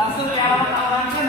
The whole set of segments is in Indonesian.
Langsung orang-orangkan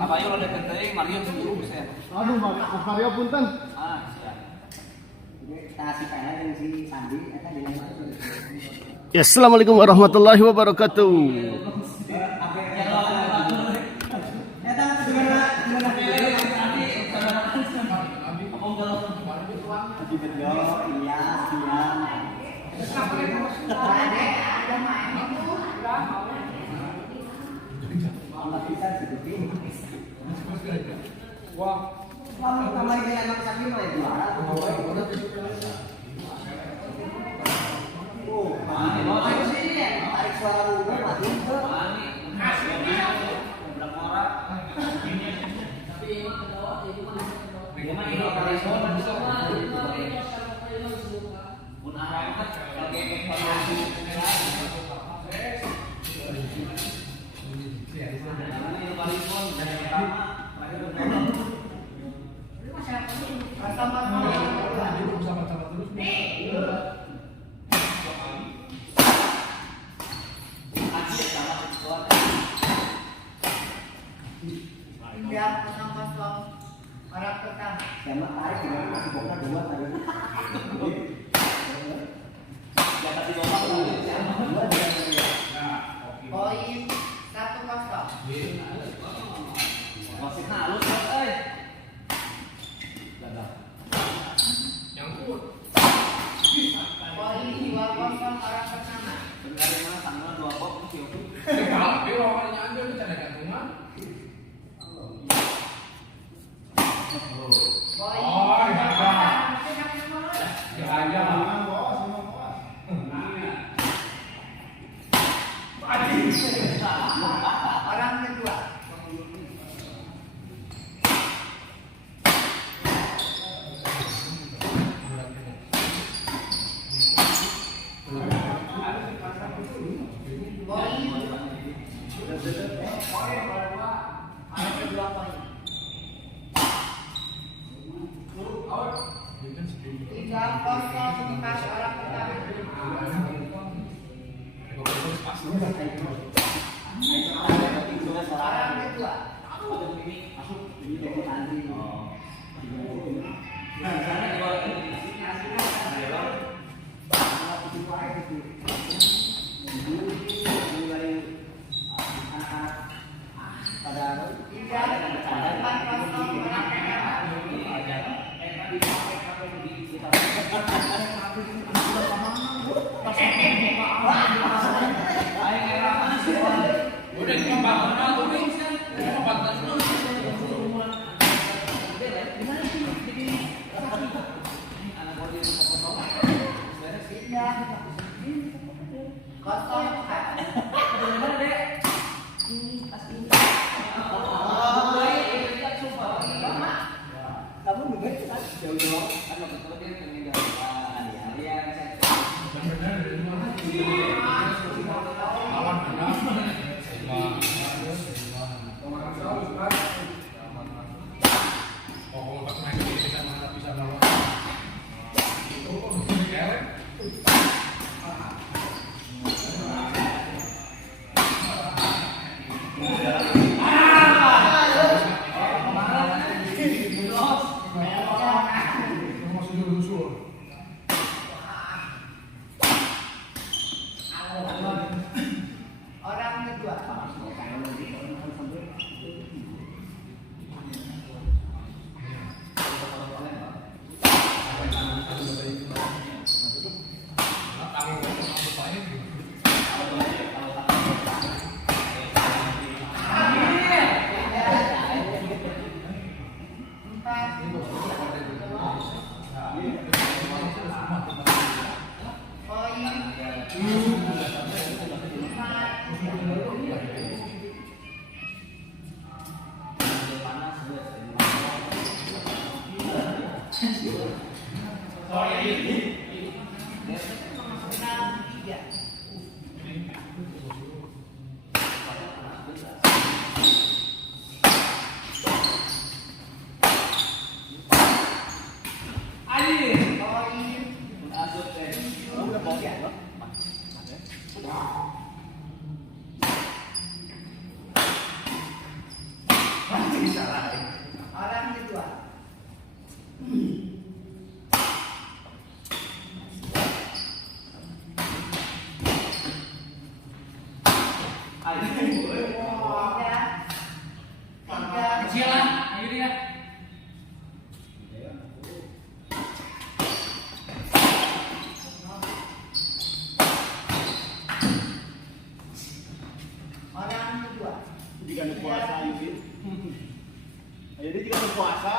apa yuk ada penting Mario sebelum saya. Aduh, Mario punten. Siap. Ya, assalamualaikum warahmatullahi wabarakatuh. Orang pertama. Sama tarik dengan masih bongkar dua tadi. Dapat di bawah Poin 1-0. masih halus Poin 2-0 orang pertama. bentar mana tanggal 2 kok Poin orang kedua. Tiga kosong pas orang pertama. Orang kedua. Tiga empat kosong orang kosong. Kamu dengar kan jauh-jauh kan betul dia pengen jalan. tiga. Orang kedua. Kecilan, ayo dia. Orang kedua. Jika ada puasa ini. Ayo dia jika ada puasa.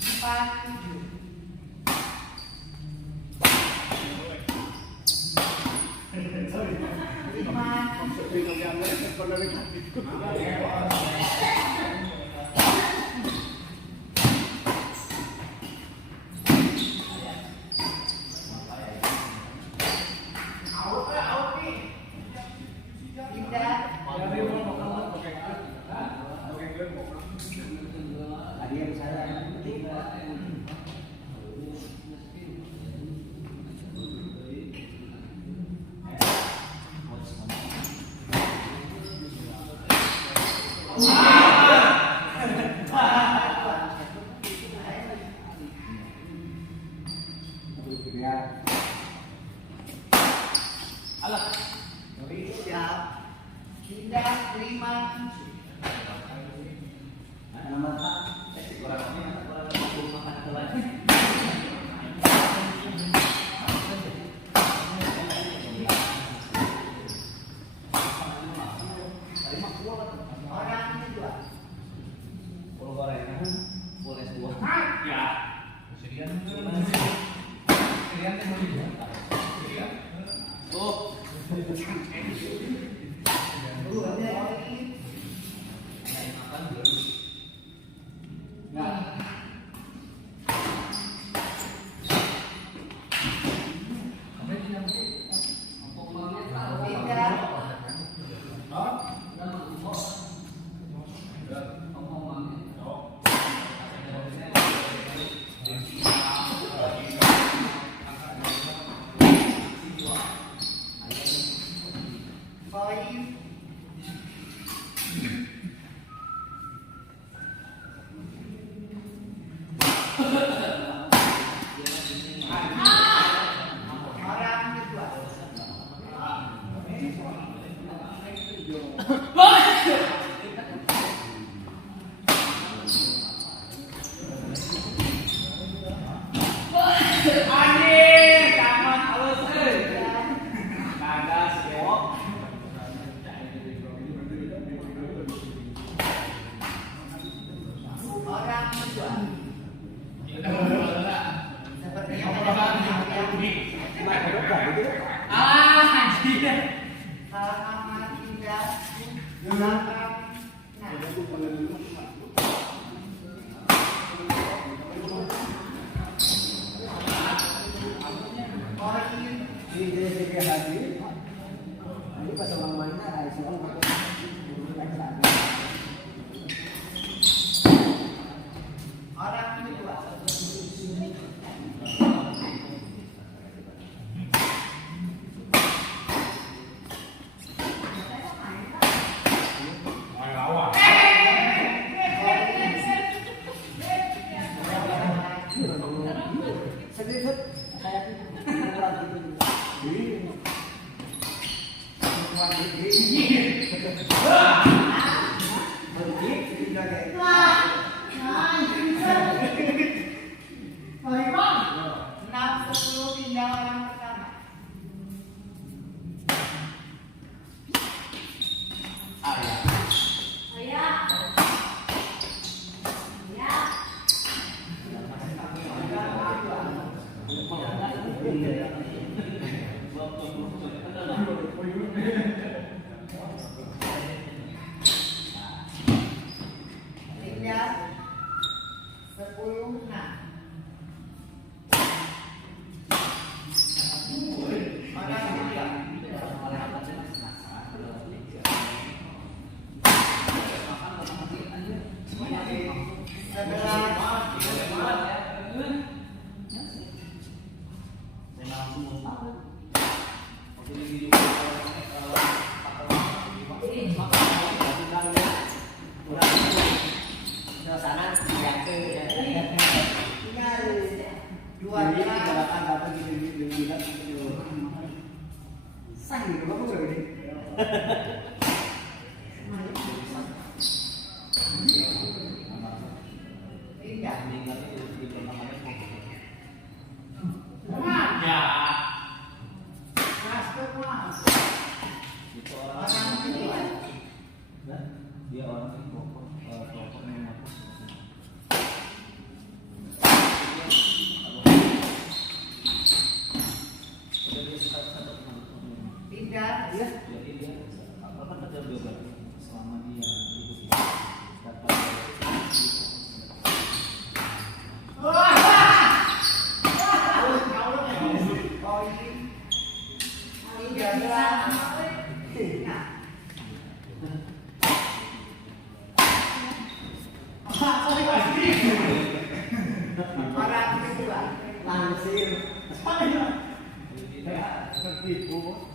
Empat tujuh. Tadi yang saya penting. Siap. Pindah lima. Nomor 4. Orang kedua. Ya. Tuh. Dia orang yang pokok memang Pindah. jadi dia apa kan ada dua selama dia hidup dapat Orang kedua. Langsir. Saya tertipu.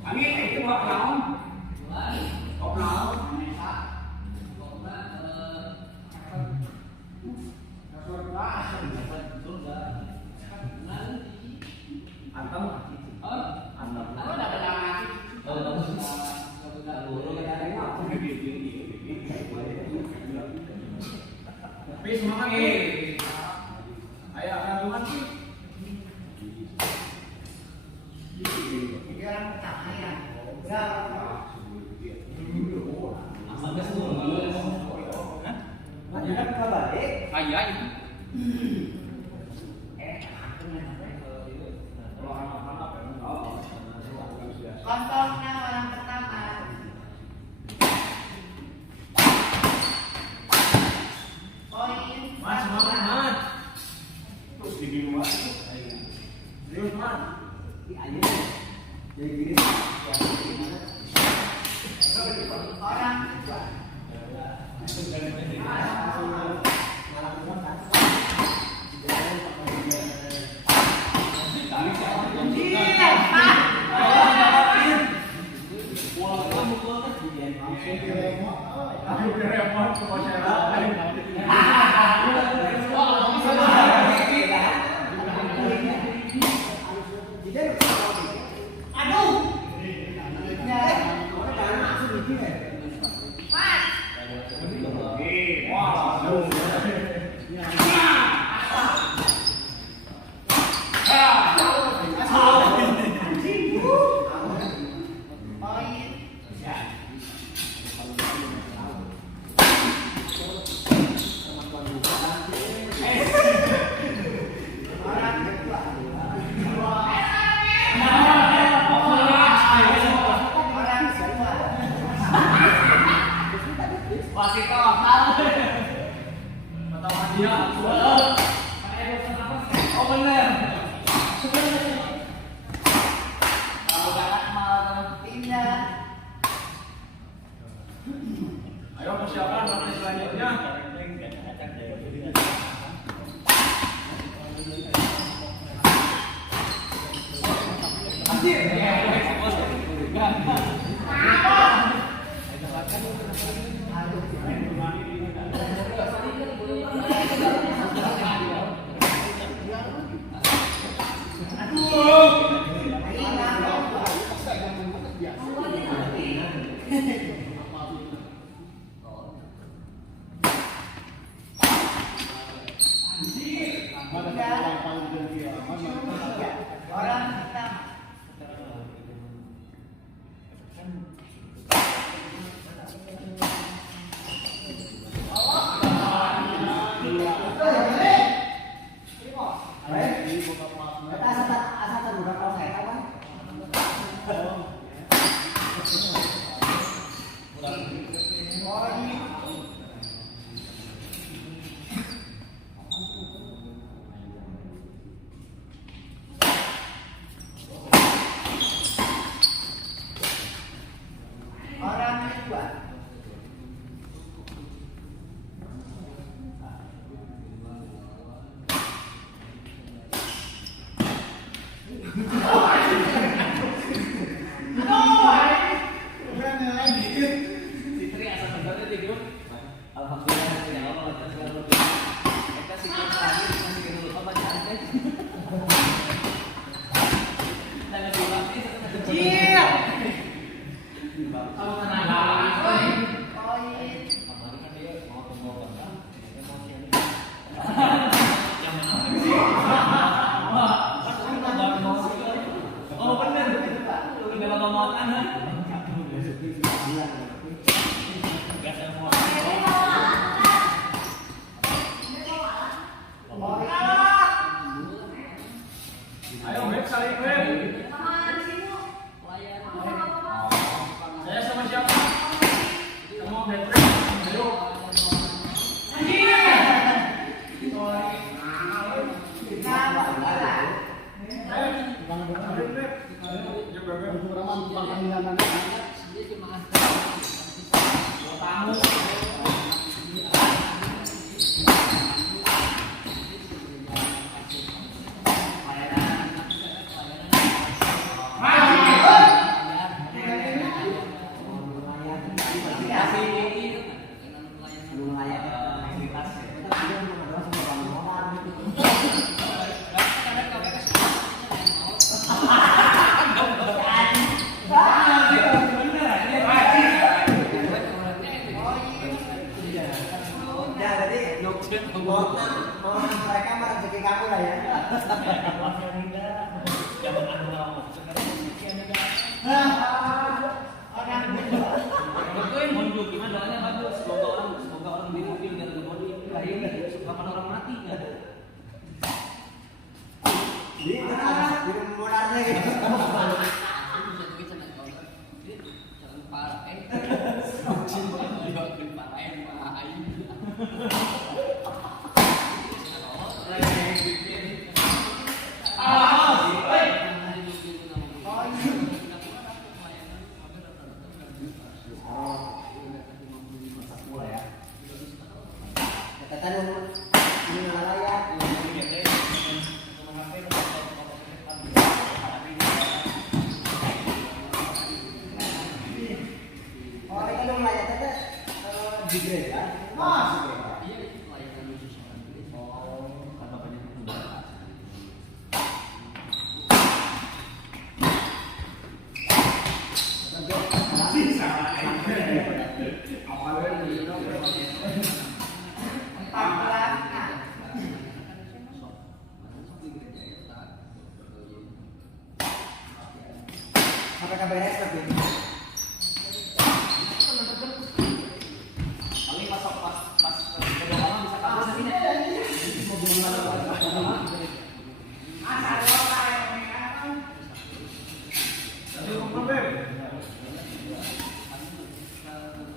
Angin itu kok naon? Kok naon? Kosongnya orang pertama. Poin. Mas, semangat. Terus di luar. Terus mas. jadi gini Orang kedua. Orang pertama. Orang kedua. Sitri asal sebenarnya di grup. Alhamdulillah tidak apa-apa lancar segala lebih. Kita sikit lagi masih kena lupa bacaan teh. Dan lebih pasti kecil. Kalau tenaga. Poin. Oh bener. Udah lama makan. Ayo, Beb, saling Beb. Saya sama siapa? Sama Beb. Ayo. Mereka mah rezeki kamu lah ya. Orang kedua. Betul mundur gimana doanya bagus. Semoga orang di mobil jangan di body. Lahir kapan orang mati kan. Di modalnya gitu. Di gereja, apakah beres tapi? Paling masuk pas orang bisa kabur sini.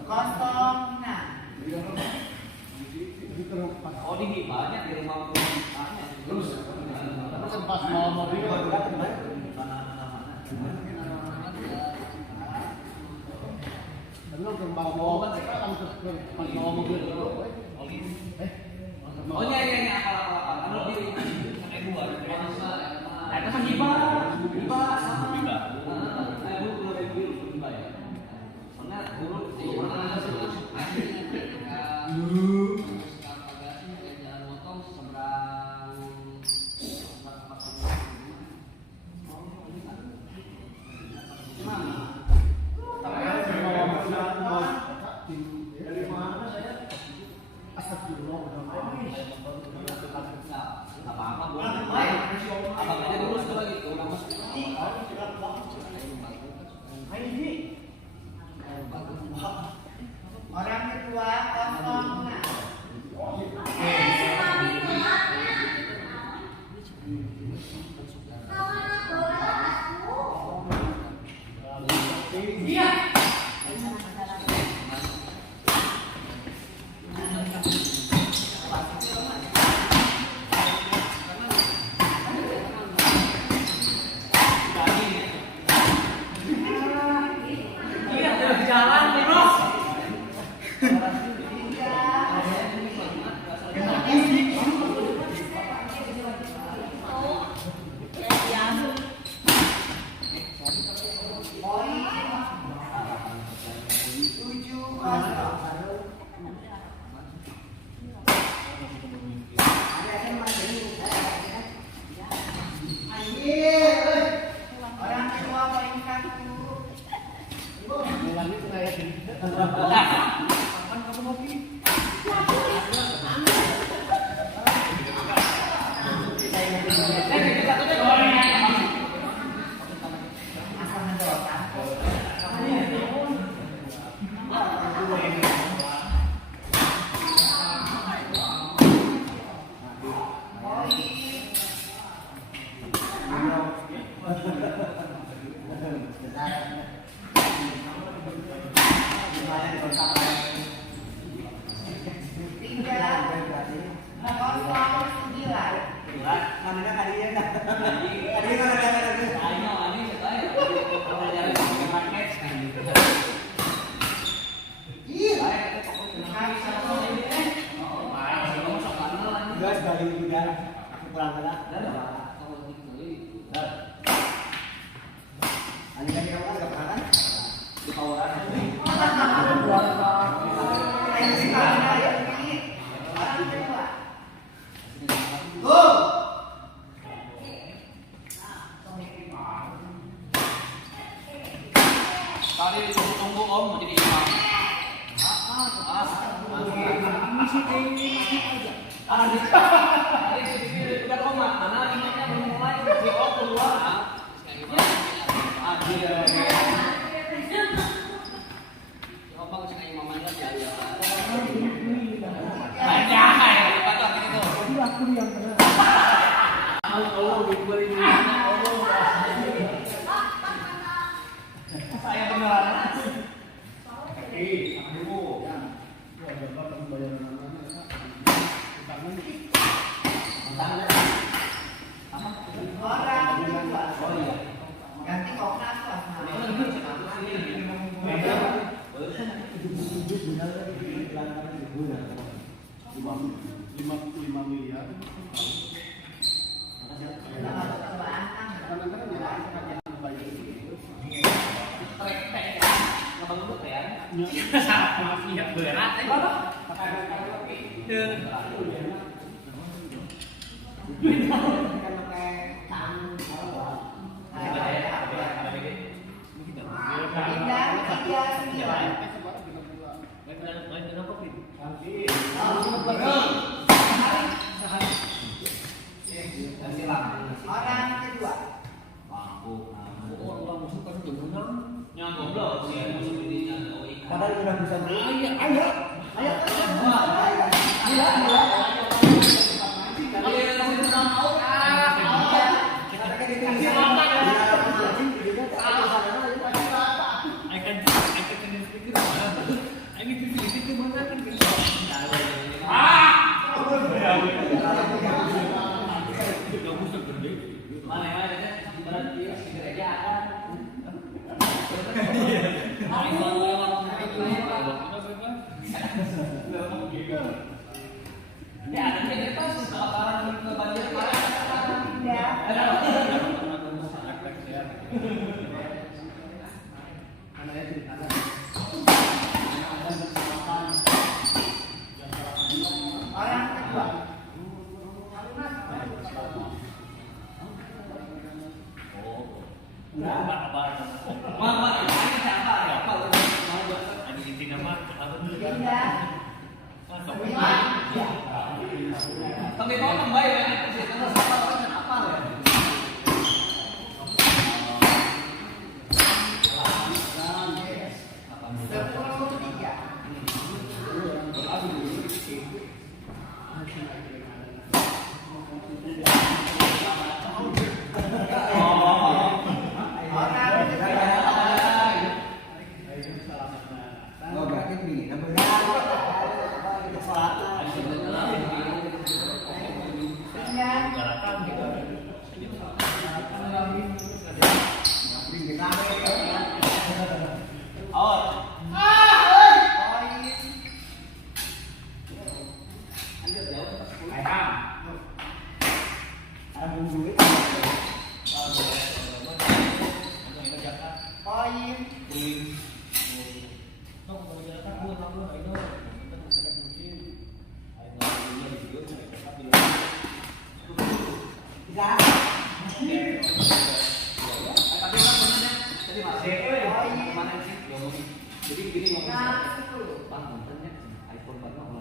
Kosong. Nah. Oh di banyak di rumah banyak. Terus pas mau mobil bawa mobil. Oh iya apa. Kalau di kayak gua. Nah, itu mah hibah sama hibah. Orang kedua 06. Orang kedua poin 5 miliar. Orang kedua. Padahal udah bisa beli. Ya, ada Out. Poin. Anjir jauh pas 10. Ayam. Ada duit. Poin. Tiga. Tapi orang benernya tadi masih kemarin sih ngomongin. Jadi gini ngomong. Nah, 10. Bang, kontennya iPhone baru mau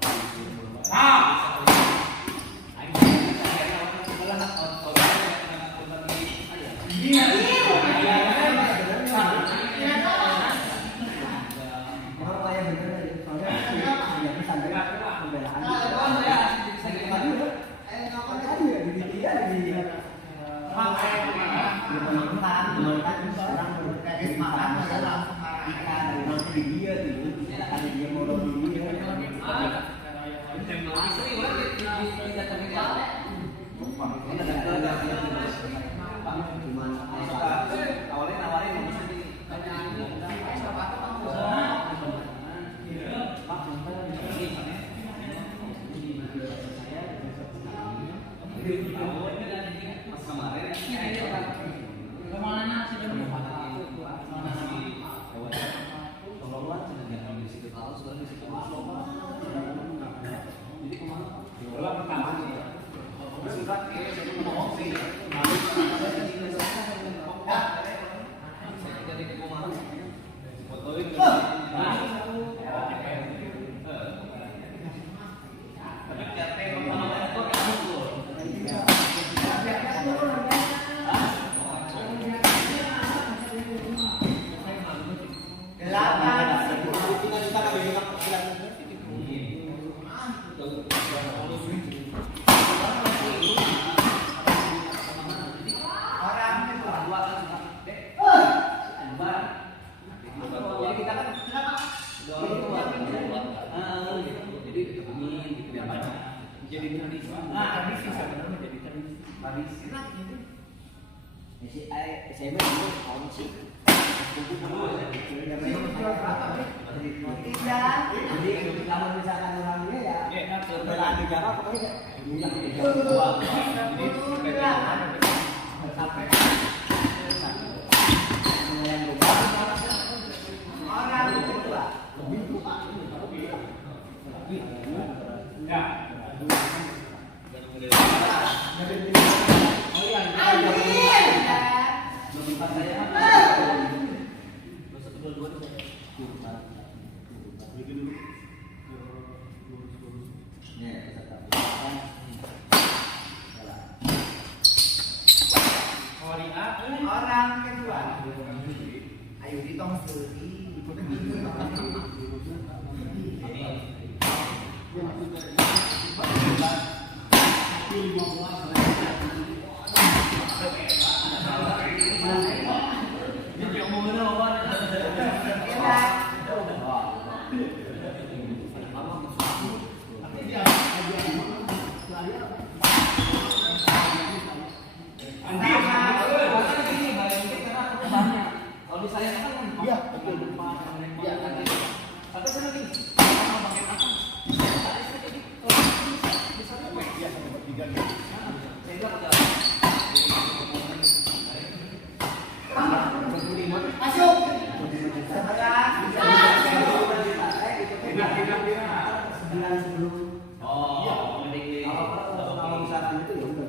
Emang lah yang bener aja. Soalnya ya bisa dengar pembelaan. Tadi ya di dia di sekarang Gadis makan aja langsung marah. nanti dia tuh kali dia mau lebih dia awalnya nawarin mau bisa di pas kemarin Orang kedua. jadi kita kan jadi jadi tradisi. Tradisi sebenarnya jadi tradisi. Tradisi. SMP itu tahun sih. Tiga. Jadi kalau misalkan orangnya ya pembelaan di Jawa pokoknya sampai yang berubah Orang kedua. Ya. Orang kedua. Ayo ditong seri. Kalau di saya kan Iya, betul. Iya, tapi saya lagi Masuk. sebulan sebelum oh, kalau misalkan itu ya udah.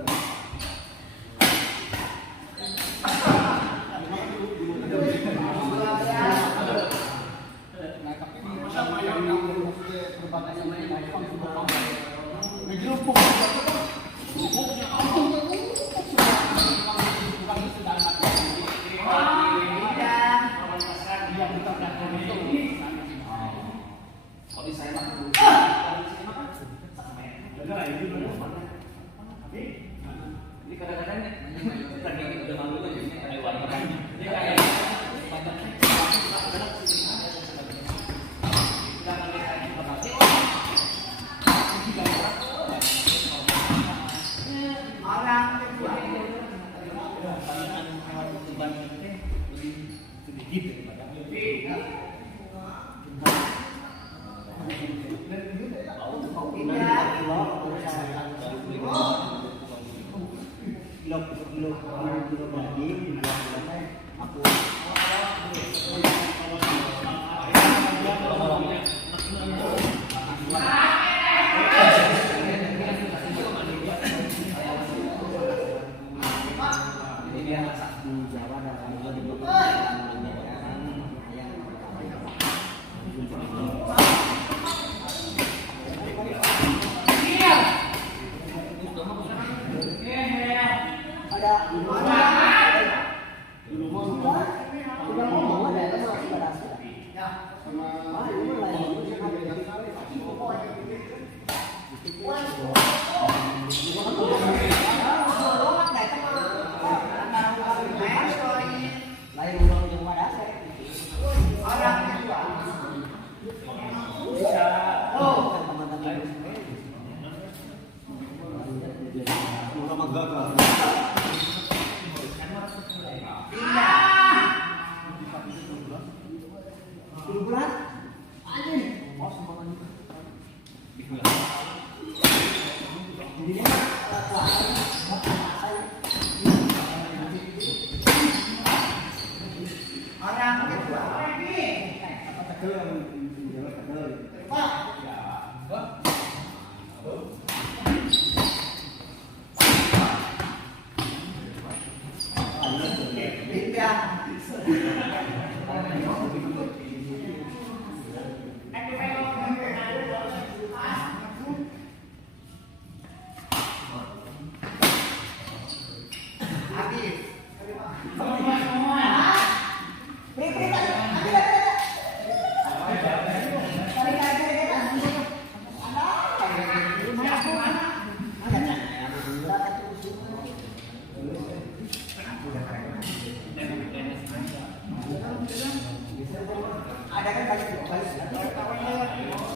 kalau di saya mah ini kadang-kadang lagi udah malu aja ini kayak warna ini kayak Orang kedua. sedikit daripada 15. Anjing. Mau sempat lanjut. Jadinya orang kedua. Apa tegel yang tegel? Pak.